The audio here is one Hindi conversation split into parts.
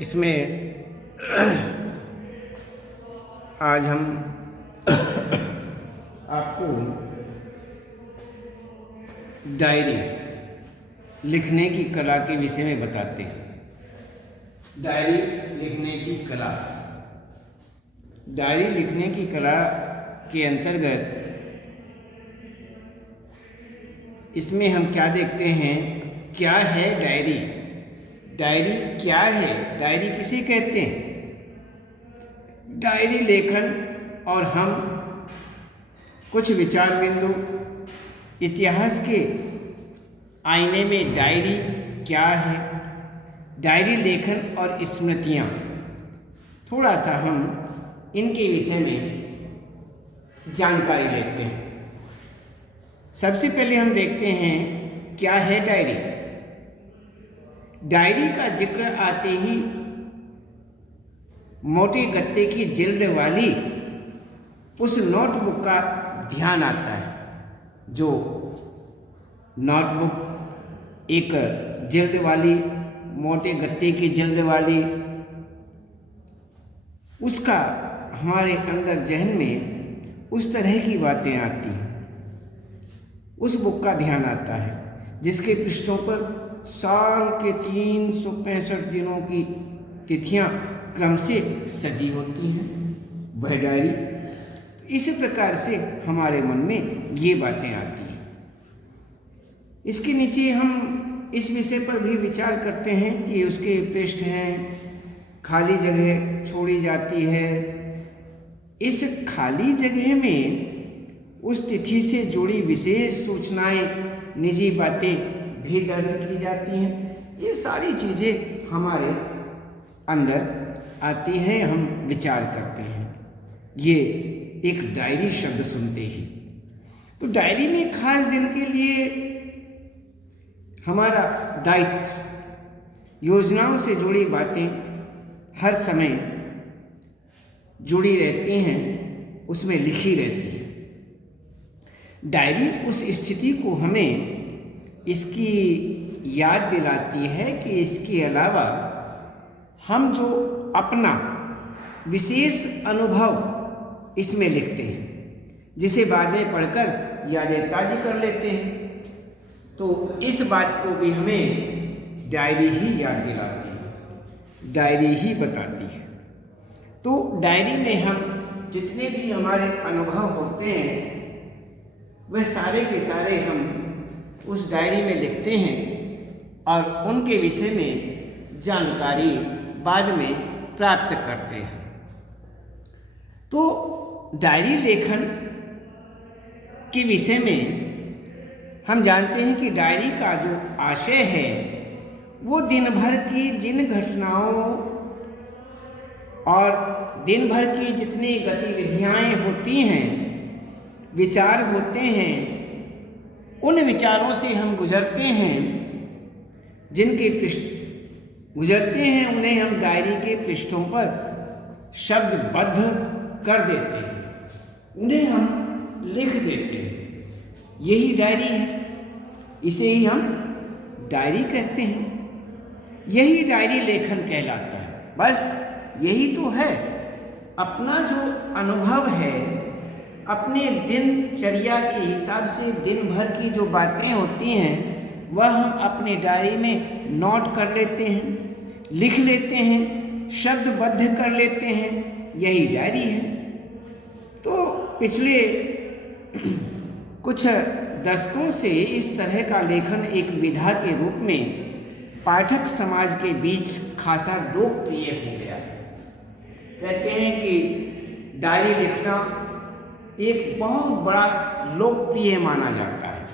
इसमें आज हम आपको डायरी लिखने की कला के विषय में बताते हैं। डायरी लिखने की कला। डायरी लिखने की कला के अंतर्गत इसमें हम क्या देखते हैं, क्या है डायरी, डायरी क्या है, डायरी किसे कहते हैं। डायरी लेखन और हम कुछ विचार बिंदु, इतिहास के आईने में डायरी क्या है, डायरी लेखन और स्मृतियाँ, थोड़ा सा हम इनके विषय में जानकारी लेते हैं। सबसे पहले हम देखते हैं क्या है डायरी। डायरी का जिक्र आते ही मोटे गत्ते की जिल्द वाली उस नोटबुक का ध्यान आता है। जो नोटबुक एक जिल्द वाली, मोटे गत्ते की जिल्द वाली, उसका हमारे अंदर जहन में उस तरह की बातें आती हैं। उस बुक का ध्यान आता है जिसके पृष्ठों पर साल के 365 दिनों की तिथियां क्रम से सजी होती हैं, वह डायरी। इसी प्रकार से हमारे मन में ये बातें आती हैं। इसके नीचे हम इस विषय पर भी विचार करते हैं कि उसके पृष्ठ हैं, खाली जगह छोड़ी जाती है। इस खाली जगह में उस तिथि से जुड़ी विशेष सूचनाएं, निजी बातें भी दर्ज की जाती हैं। ये सारी चीज़ें हमारे अंदर आती हैं, हम विचार करते हैं। ये एक डायरी शब्द सुनते ही तो डायरी में खास दिन के लिए हमारा दायित्व, योजनाओं से जुड़ी बातें हर समय जुड़ी रहती हैं, उसमें लिखी रहती हैं। डायरी उस स्थिति को हमें इसकी याद दिलाती है कि इसके अलावा हम जो अपना विशेष अनुभव इसमें लिखते हैं, जिसे बाद में पढ़कर यादें ताज़ी कर लेते हैं, तो इस बात को भी हमें डायरी ही याद दिलाती है, डायरी ही बताती है। तो डायरी में हम जितने भी हमारे अनुभव होते हैं वह सारे के सारे हम उस डायरी में लिखते हैं और उनके विषय में जानकारी बाद में प्राप्त करते हैं। तो डायरी लेखन के विषय में हम जानते हैं कि डायरी का जो आशय है वो दिन भर की जिन घटनाओं और दिन भर की जितनी गतिविधियाँ होती हैं, विचार होते हैं, उन विचारों से हम गुजरते हैं, जिनके पृष्ठ गुजरते हैं उन्हें हम डायरी के पृष्ठों पर शब्दबद्ध कर देते हैं, उन्हें हम लिख देते हैं। यही डायरी है, इसे ही हम डायरी कहते हैं। यही डायरी लेखन कहलाता है। बस यही तो है, अपना जो अनुभव है, अपने दिनचर्या के हिसाब से दिन भर की जो बातें होती हैं वह हम अपने डायरी में नोट कर लेते हैं, लिख लेते हैं, शब्दबद्ध कर लेते हैं। यही डायरी है। तो पिछले कुछ दशकों से इस तरह का लेखन एक विधा के रूप में पाठक समाज के बीच खासा लोकप्रिय हो गया। कहते हैं कि डायरी लिखना एक बहुत बड़ा लोकप्रिय माना जाता है।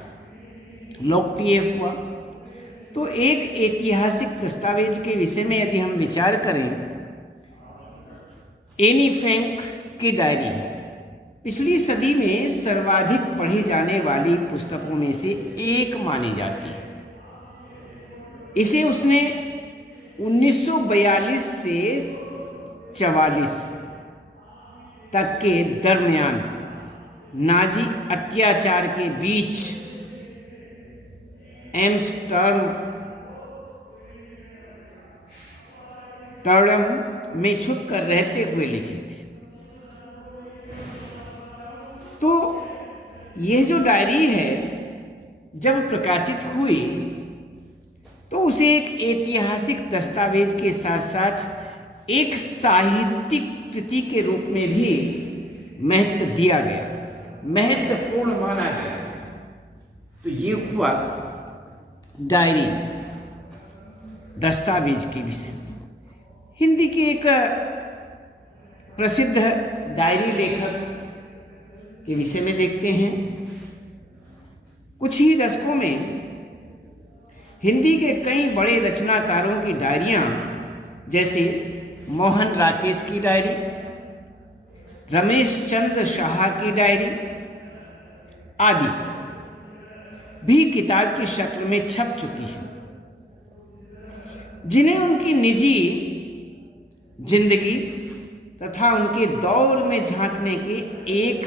लोकप्रिय हुआ तो एक ऐतिहासिक दस्तावेज के विषय में यदि हम विचार करें, एनी फ्रैंक की डायरी पिछली सदी में सर्वाधिक पढ़ी जाने वाली पुस्तकों में से एक मानी जाती है। इसे उसने 1942 से 44 तक के दरमियान नाजी अत्याचार के बीच एम्स्टर्डम टर्डम में छुप कर रहते हुए लिखी थी। तो यह जो डायरी है जब प्रकाशित हुई तो उसे एक ऐतिहासिक दस्तावेज के साथ साथ एक साहित्यिक कृति के रूप में भी महत्व दिया गया, महत्वपूर्ण माना गया। तो ये हुआ डायरी, दस्तावेज के विषय। हिंदी के एक प्रसिद्ध डायरी लेखक के विषय में देखते हैं। कुछ ही दशकों में हिंदी के कई बड़े रचनाकारों की डायरियां, जैसे मोहन राकेश की डायरी, रमेश चंद्र शाह की डायरी आदि भी किताब की शक्ल में छप चुकी है, जिन्हें उनकी निजी जिंदगी तथा उनके दौर में झांकने के एक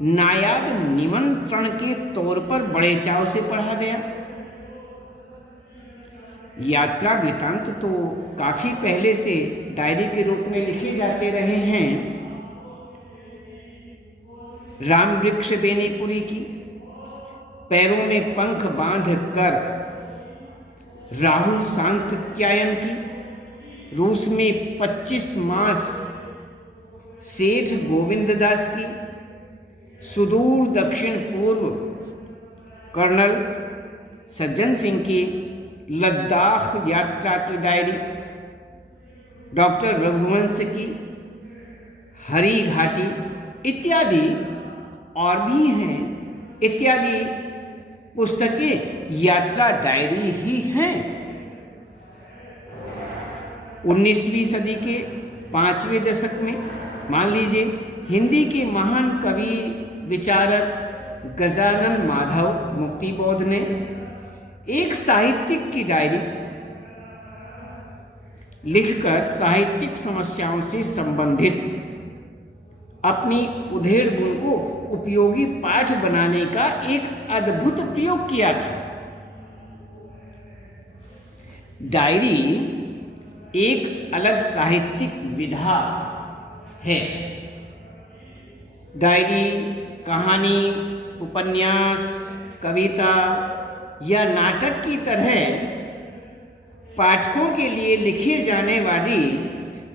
नायाब निमंत्रण के तौर पर बड़े चाव से पढ़ा गया। यात्रा वृतांत तो काफी पहले से डायरी के रूप में लिखे जाते रहे हैं। राम वृक्ष बेनीपुरी की, पैरों में पंख बांध कर राहुल सांकृत्यायन की, रूस में 25 मास सेठ गोविंद दास की, सुदूर दक्षिण पूर्व कर्नल सज्जन सिंह की लद्दाख यात्रा की डायरी, डॉक्टर रघुवंश की हरी घाटी इत्यादि और भी हैं। इत्यादि पुस्तकें यात्रा डायरी ही हैं। 19वीं सदी के 5वें दशक में मान लीजिए हिंदी के महान कवि विचारक गजानन माधव मुक्तिबोध ने एक साहित्यिक की डायरी लिखकर साहित्यिक समस्याओं से संबंधित अपनी उधेड़ गुण को उपयोगी पाठ बनाने का एक अद्भुत प्रयोग किया था। डायरी एक अलग साहित्यिक विधा है। डायरी कहानी, उपन्यास, कविता या नाटक की तरह पाठकों के लिए लिखे जाने वाली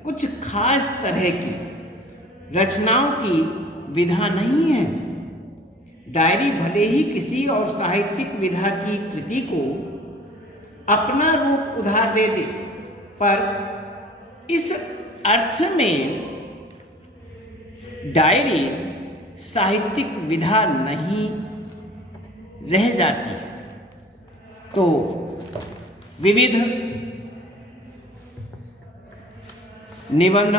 कुछ खास तरह की रचनाओं की विधा नहीं है। डायरी भले ही किसी और साहित्यिक विधा की कृति को अपना रूप उधार दे दे, पर इस अर्थ में डायरी साहित्यिक विधा नहीं रह जाती। तो विविध निबंध,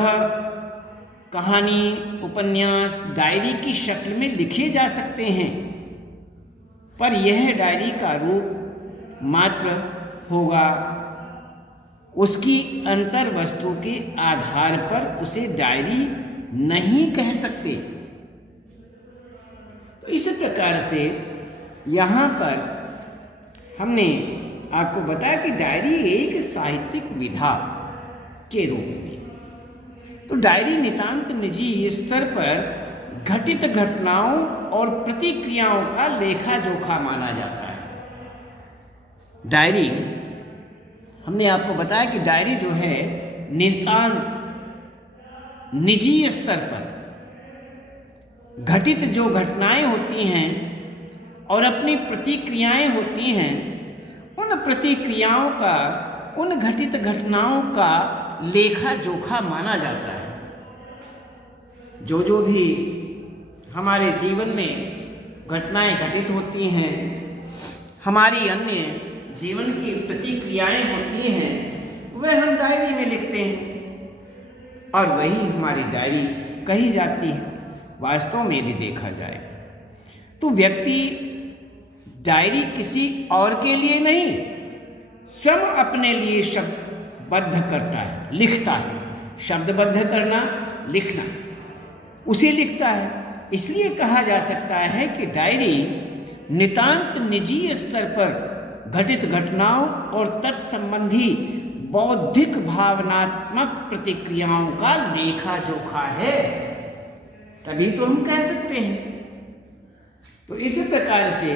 कहानी, उपन्यास डायरी की शक्ल में लिखे जा सकते हैं, पर यह डायरी का रूप मात्र होगा। उसकी अंतर वस्तु के आधार पर उसे डायरी नहीं कह सकते। तो इस प्रकार से यहाँ पर हमने आपको बताया कि डायरी एक साहित्यिक विधा के रूप में, तो डायरी नितांत निजी स्तर पर घटित घटनाओं और प्रतिक्रियाओं का लेखा जोखा माना जाता है। डायरी, हमने आपको बताया कि डायरी जो है नितांत निजी स्तर पर घटित जो घटनाएं होती हैं और अपनी प्रतिक्रियाएं होती हैं, उन प्रतिक्रियाओं का, उन घटित घटनाओं का लेखा जोखा माना जाता है। जो भी हमारे जीवन में घटनाएं घटित होती हैं, हमारी अन्य जीवन की प्रतिक्रियाएं होती हैं, वह हम डायरी में लिखते हैं और वही हमारी डायरी कही जाती है। वास्तव में यदि देखा जाए तो व्यक्ति डायरी किसी और के लिए नहीं, स्वयं अपने लिए शब्दबद्ध करता है, लिखता है। शब्दबद्ध करना, लिखना, उसे लिखता है। इसलिए कहा जा सकता है कि डायरी नितांत निजी स्तर पर घटित घटनाओं और तत्संबंधी बौद्धिक भावनात्मक प्रतिक्रियाओं का लेखा जोखा है, तभी तो हम कह सकते हैं। तो इस प्रकार से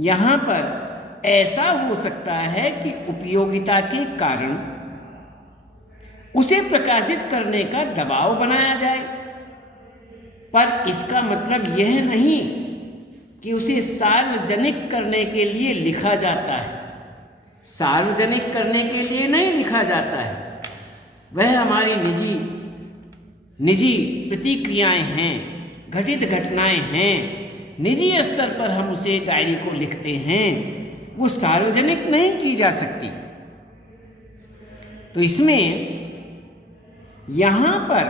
यहाँ पर ऐसा हो सकता है कि उपयोगिता के कारण उसे प्रकाशित करने का दबाव बनाया जाए, पर इसका मतलब यह नहीं कि उसे सार्वजनिक करने के लिए लिखा जाता है। सार्वजनिक करने के लिए नहीं लिखा जाता है, वह हमारी निजी प्रतिक्रियाएं हैं, घटित घटनाएं हैं, निजी स्तर पर हम उसे डायरी को लिखते हैं, वो सार्वजनिक नहीं की जा सकती। तो इसमें यहाँ पर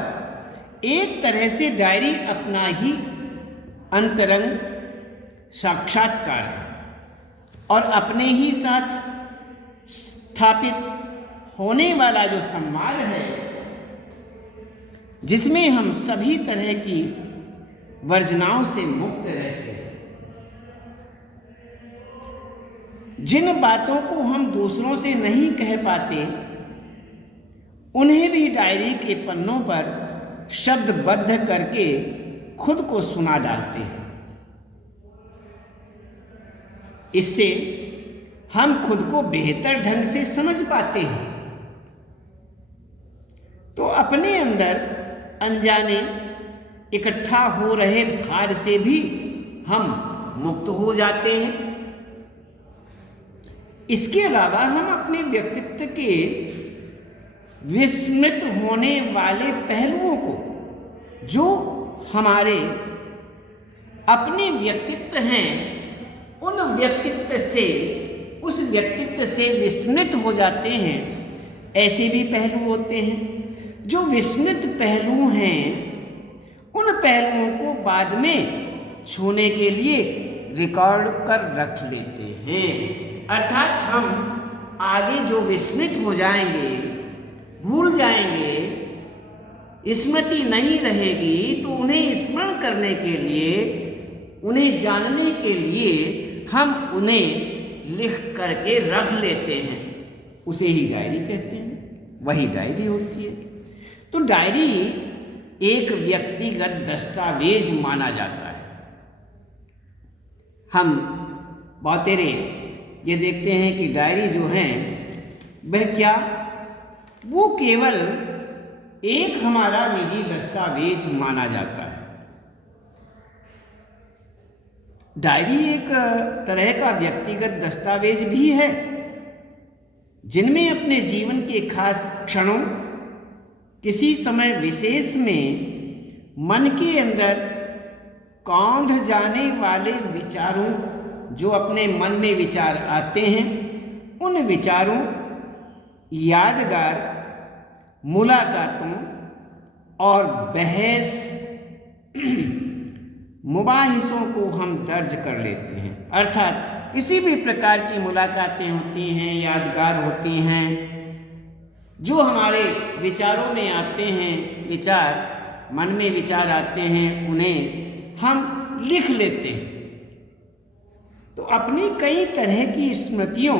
एक तरह से डायरी अपना ही अंतरंग साक्षात्कार है और अपने ही साथ स्थापित होने वाला जो संवाद है, जिसमें हम सभी तरह की वर्जनाओं से मुक्त रहते हैं। जिन बातों को हम दूसरों से नहीं कह पाते, उन्हें भी डायरी के पन्नों पर शब्दबद्ध करके खुद को सुना डालते हैं। इससे हम खुद को बेहतर ढंग से समझ पाते हैं। तो अपने अंदर अनजाने इकट्ठा हो रहे भार से भी हम मुक्त हो जाते हैं। इसके अलावा हम अपने व्यक्तित्व के विस्मृत होने वाले पहलुओं को, जो हमारे अपने व्यक्तित्व हैं, उस व्यक्तित्व से विस्मृत हो जाते हैं। ऐसे भी पहलू होते हैं। जो विस्मृत पहलू हैं, उन पहलुओं को बाद में छूने के लिए रिकॉर्ड कर रख लेते हैं। अर्थात हम आगे जो विस्मृत हो जाएंगे, भूल जाएंगे, स्मृति नहीं रहेगी, तो उन्हें स्मरण करने के लिए, उन्हें जानने के लिए हम उन्हें लिख करके रख लेते हैं। उसे ही डायरी कहते हैं, वही डायरी होती है। तो डायरी एक व्यक्तिगत दस्तावेज माना जाता है। हम बहुतेरे ये देखते हैं कि डायरी जो है वह क्या, वो केवल एक हमारा निजी दस्तावेज माना जाता है। डायरी एक तरह का व्यक्तिगत दस्तावेज भी है, जिनमें अपने जीवन के खास क्षणों, किसी समय विशेष में मन के अंदर कौंध जाने वाले विचारों, जो अपने मन में विचार आते हैं, उन विचारों, यादगार, मुलाकातों और बहस मुबाहिसों को हम दर्ज कर लेते हैं। अर्थात किसी भी प्रकार की मुलाकातें होती हैं, यादगार होती हैं, जो हमारे विचारों में आते हैं, मन में विचार आते हैं, उन्हें हम लिख लेते हैं। तो अपनी कई तरह की स्मृतियों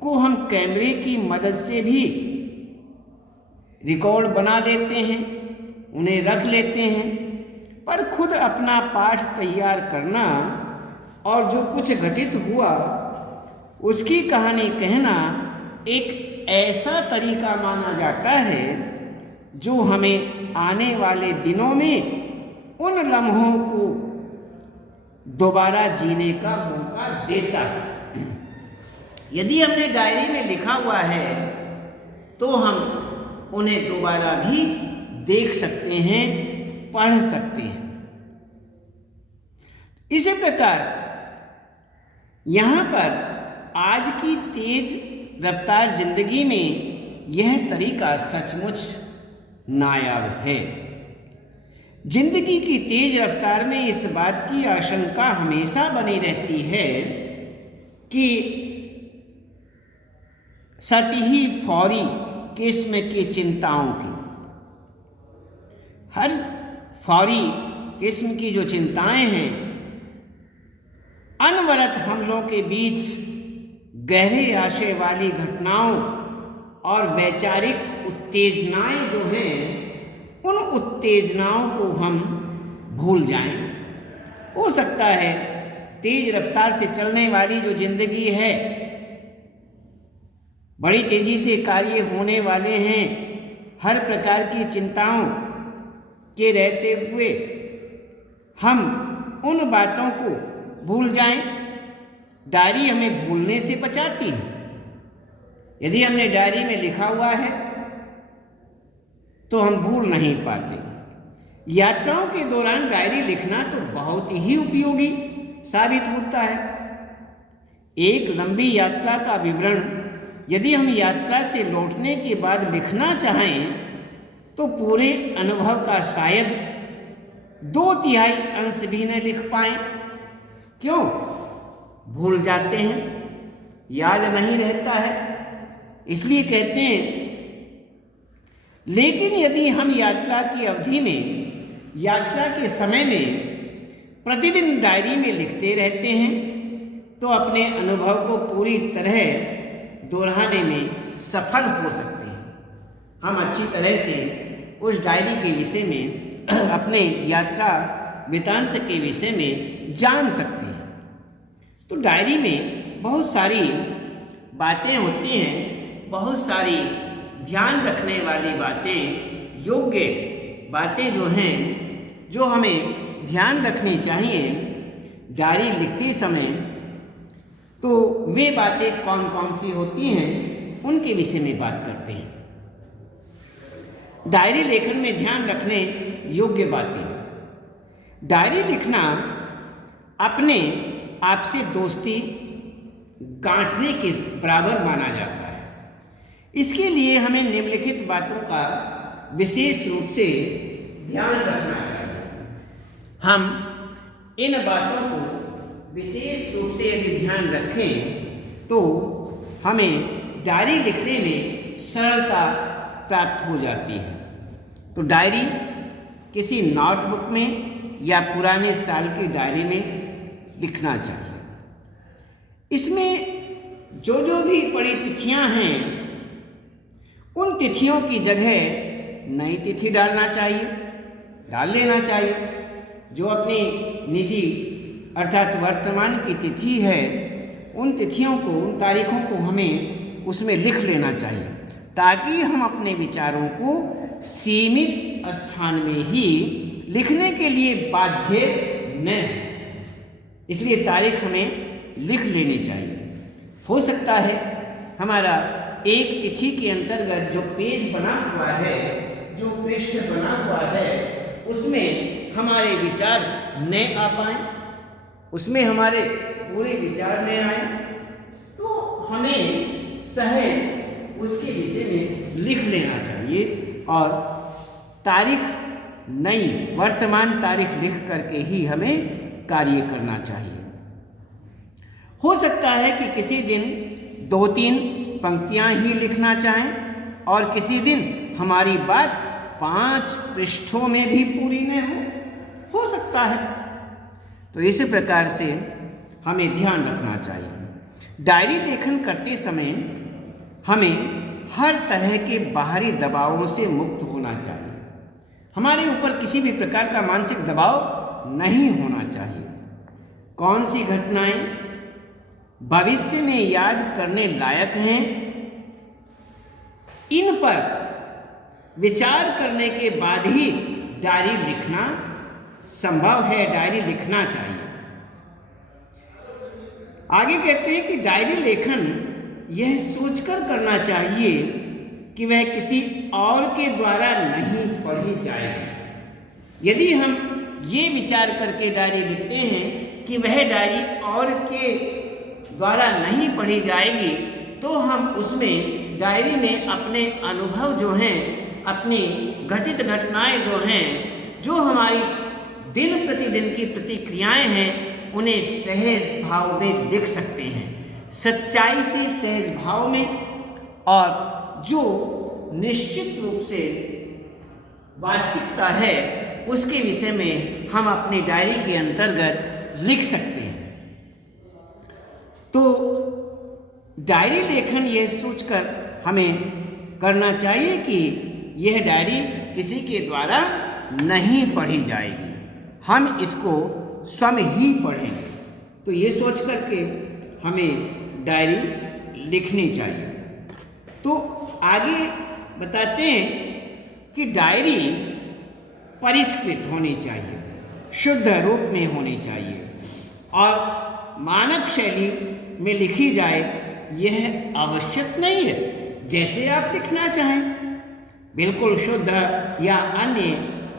को हम कैमरे की मदद से भी रिकॉर्ड बना लेते हैं, उन्हें रख लेते हैं। पर खुद अपना पाठ तैयार करना और जो कुछ घटित हुआ उसकी कहानी कहना एक ऐसा तरीका माना जाता है जो हमें आने वाले दिनों में उन लम्हों को दोबारा जीने का मौका देता है। यदि हमने डायरी में लिखा हुआ है तो हम उन्हें दोबारा भी देख सकते हैं, पढ़ सकते हैं। इसी प्रकार यहाँ पर आज की तेज रफ्तार जिंदगी में यह तरीका सचमुच नायाब है। जिंदगी की तेज रफ्तार में इस बात की आशंका हमेशा बनी रहती है कि सतही फौरी किस्म की चिंताओं की, हर फौरी किस्म की जो चिंताएं हैं, अनवरत हमलों के बीच गहरे आशय वाली घटनाओं और वैचारिक उत्तेजनाएं जो हैं, उन उत्तेजनाओं को हम भूल जाएं। हो सकता है तेज रफ्तार से चलने वाली जो जिंदगी है, बड़ी तेजी से कार्य होने वाले हैं, हर प्रकार की चिंताओं के रहते हुए हम उन बातों को भूल जाएं। डायरी हमें भूलने से बचाती है। यदि हमने डायरी में लिखा हुआ है तो हम भूल नहीं पाते। यात्राओं के दौरान डायरी लिखना तो बहुत ही उपयोगी साबित होता है। एक लंबी यात्रा का विवरण यदि हम यात्रा से लौटने के बाद लिखना चाहें तो पूरे अनुभव का शायद 2/3 अंश भी न लिख पाएं। क्यों? भूल जाते हैं, याद नहीं रहता है, इसलिए कहते हैं। लेकिन यदि हम यात्रा की अवधि में, यात्रा के समय में प्रतिदिन डायरी में लिखते रहते हैं तो अपने अनुभव को पूरी तरह दोहराने में सफल हो सकते हैं। हम अच्छी तरह से उस डायरी के विषय में, अपने यात्रा वृतांत के विषय में जान सकते हैं। तो डायरी में बहुत सारी बातें होती हैं, बहुत सारी ध्यान रखने वाली बातें, योग्य बातें जो हैं, जो हमें ध्यान रखनी चाहिए डायरी लिखते समय। तो वे बातें कौन कौन सी होती हैं, उनके विषय में बात करते हैं। डायरी लेखन में ध्यान रखने योग्य बातें। डायरी लिखना अपने आप से दोस्ती गांठने के बराबर माना जाता है। इसके लिए हमें निम्नलिखित बातों का विशेष रूप से ध्यान रखना चाहिए। हम इन बातों को विशेष रूप से यदि ध्यान रखें तो हमें डायरी लिखने में सरलता प्राप्त हो जाती है। तो डायरी किसी नोटबुक में या पुराने साल की डायरी में लिखना चाहिए। इसमें जो भी बड़ी तिथियां हैं, उन तिथियों की जगह नई तिथि डाल लेना चाहिए। जो अपनी निजी अर्थात वर्तमान की तिथि है, उन तिथियों को, उन तारीखों को हमें उसमें लिख लेना चाहिए, ताकि हम अपने विचारों को सीमित स्थान में ही लिखने के लिए बाध्य न हो। इसलिए तारीख हमें लिख लेनी चाहिए। हो सकता है हमारा एक तिथि के अंतर्गत जो पेज बना हुआ है, जो पृष्ठ बना हुआ है, उसमें हमारे विचार न आ पाए, उसमें हमारे पूरे विचार न आए, तो हमें सहज उसके विषय में लिख लेना चाहिए और तारीख, नई वर्तमान तारीख लिख करके ही हमें कार्य करना चाहिए। हो सकता है कि किसी दिन 2-3 पंक्तियां ही लिखना चाहें और किसी दिन हमारी बात 5 पृष्ठों में भी पूरी न हो सकता है। तो इसी प्रकार से हमें ध्यान रखना चाहिए। डायरी लेखन करते समय हमें हर तरह के बाहरी दबावों से मुक्त होना चाहिए। हमारे ऊपर किसी भी प्रकार का मानसिक दबाव नहीं होना चाहिए। कौन सी घटनाएं भविष्य में याद करने लायक हैं, इन पर विचार करने के बाद ही डायरी लिखना संभव है, डायरी लिखना चाहिए। आगे कहते हैं कि डायरी लेखन यह सोचकर करना चाहिए कि वह किसी और के द्वारा नहीं पढ़ी जाएगी। यदि हम ये विचार करके डायरी लिखते हैं कि वह डायरी और के द्वारा नहीं पढ़ी जाएगी, तो हम उसमें डायरी में अपने अनुभव जो हैं, अपनी घटित घटनाएं जो हैं, जो हमारी दिन प्रतिदिन की प्रतिक्रियाएं हैं, उन्हें सहज भाव में लिख सकते हैं, सच्चाई से सहज भाव में, और जो निश्चित रूप से वास्तविकता है उसके विषय में हम अपनी डायरी के अंतर्गत लिख सकते हैं। तो डायरी लेखन यह सोचकर हमें करना चाहिए कि यह डायरी किसी के द्वारा नहीं पढ़ी जाएगी, हम इसको स्वयं ही पढ़ेंगे। तो ये सोच करके हमें डायरी लिखनी चाहिए। तो आगे बताते हैं कि डायरी परिष्कृत होनी चाहिए, शुद्ध रूप में होनी चाहिए और मानक शैली में लिखी जाए, यह आवश्यक नहीं है। जैसे आप लिखना चाहें, बिल्कुल शुद्ध या अन्य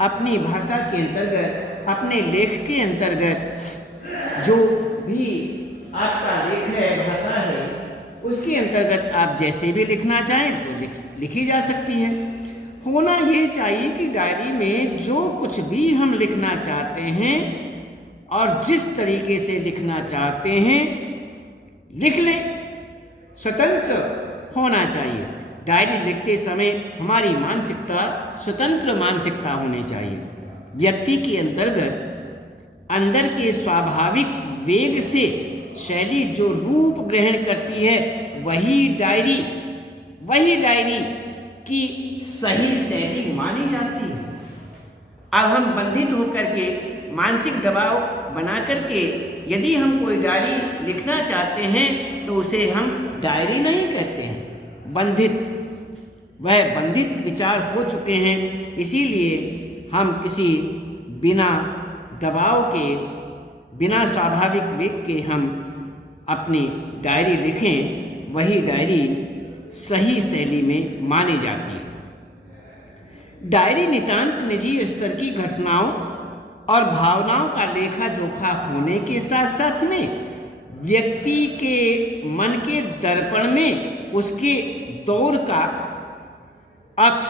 अपनी भाषा के अंतर्गत, अपने लेख के अंतर्गत जो भी आपका लेख है, भाषा है, उसके अंतर्गत आप जैसे भी लिखना चाहें तो लिखी जा सकती है। होना यह चाहिए कि डायरी में जो कुछ भी हम लिखना चाहते हैं और जिस तरीके से लिखना चाहते हैं लिख लें, स्वतंत्र होना चाहिए। डायरी लिखते समय हमारी मानसिकता स्वतंत्र मानसिकता होनी चाहिए। व्यक्ति के अंदर के स्वाभाविक वेग से शैली जो रूप ग्रहण करती है, वही डायरी की सही शैली मानी जाती है। अब हम बंधित होकर के मानसिक दबाव बना करके यदि हम कोई डायरी लिखना चाहते हैं तो उसे हम डायरी नहीं कहते हैं, वह बंधित विचार हो चुके हैं। इसीलिए हम किसी बिना दबाव के, बिना स्वाभाविक वेग के हम अपनी डायरी लिखें, वही डायरी सही शैली में मानी जाती है। डायरी नितांत निजी स्तर की घटनाओं और भावनाओं का लेखा जोखा होने के साथ साथ में व्यक्ति के मन के दर्पण में उसके दौर का अक्स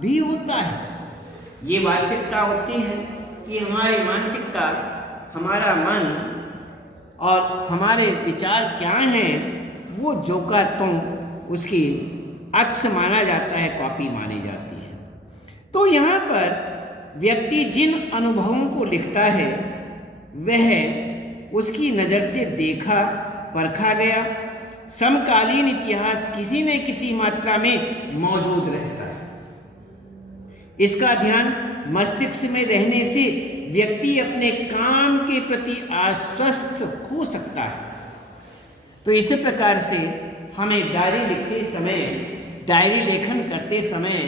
भी होता है। ये वास्तविकता होती है कि हमारी मानसिकता, हमारा मन और हमारे विचार क्या हैं, वो जो का तुम उसकी अक्स माना जाता है, कॉपी मानी जाती है। तो यहाँ पर व्यक्ति जिन अनुभवों को लिखता है वह उसकी नज़र से देखा परखा गया समकालीन इतिहास किसी न किसी मात्रा में मौजूद रहता है। इसका ध्यान मस्तिष्क में रहने से व्यक्ति अपने काम के प्रति आश्वस्त हो सकता है। तो इसी प्रकार से हमें डायरी लिखते समय, डायरी लेखन करते समय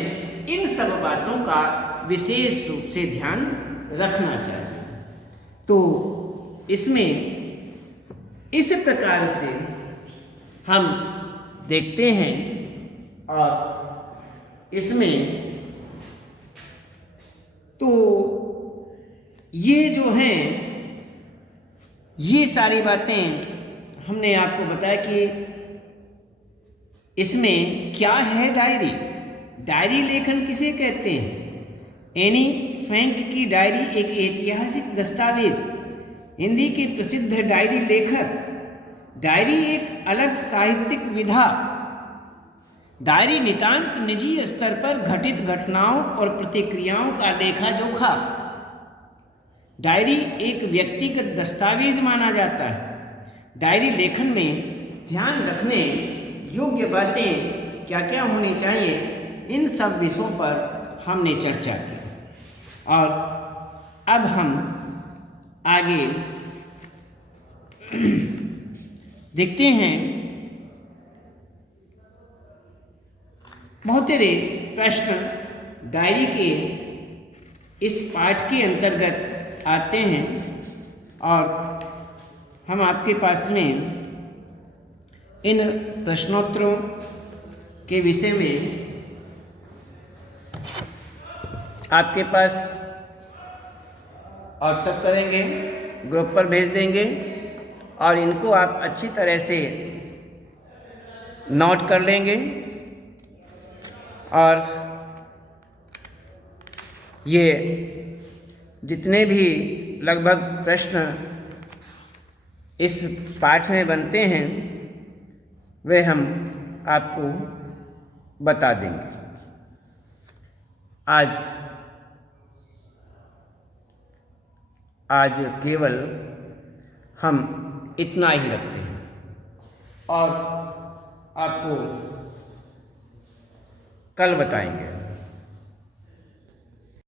इन सब बातों का विशेष रूप से ध्यान रखना चाहिए। तो इसमें इस प्रकार से हम देखते हैं और इसमें तो ये जो हैं, ये सारी बातें हमने आपको बताया कि इसमें क्या है डायरी। डायरी लेखन किसे कहते हैं? एनी फ्रैंक की डायरी एक ऐतिहासिक दस्तावेज। हिंदी के प्रसिद्ध डायरी लेखक। डायरी एक अलग साहित्यिक विधा। डायरी नितांत निजी स्तर पर घटित घटनाओं और प्रतिक्रियाओं का लेखा जोखा। डायरी एक व्यक्तिगत दस्तावेज माना जाता है। डायरी लेखन में ध्यान रखने योग्य बातें क्या क्या होनी चाहिए, इन सब विषयों पर हमने चर्चा की। और अब हम आगे देखते हैं। बहुत सारे प्रश्न डायरी के इस पाठ के अंतर्गत आते हैं और हम आपके पास में इन प्रश्नोत्तरों के विषय में आपके पास व्हाट्सएप करेंगे, ग्रुप पर भेज देंगे और इनको आप अच्छी तरह से नोट कर लेंगे। और ये जितने भी लगभग प्रश्न इस पाठ में बनते हैं वे हम आपको बता देंगे। आज केवल हम इतना ही रखते हैं और आपको कल बताएंगे।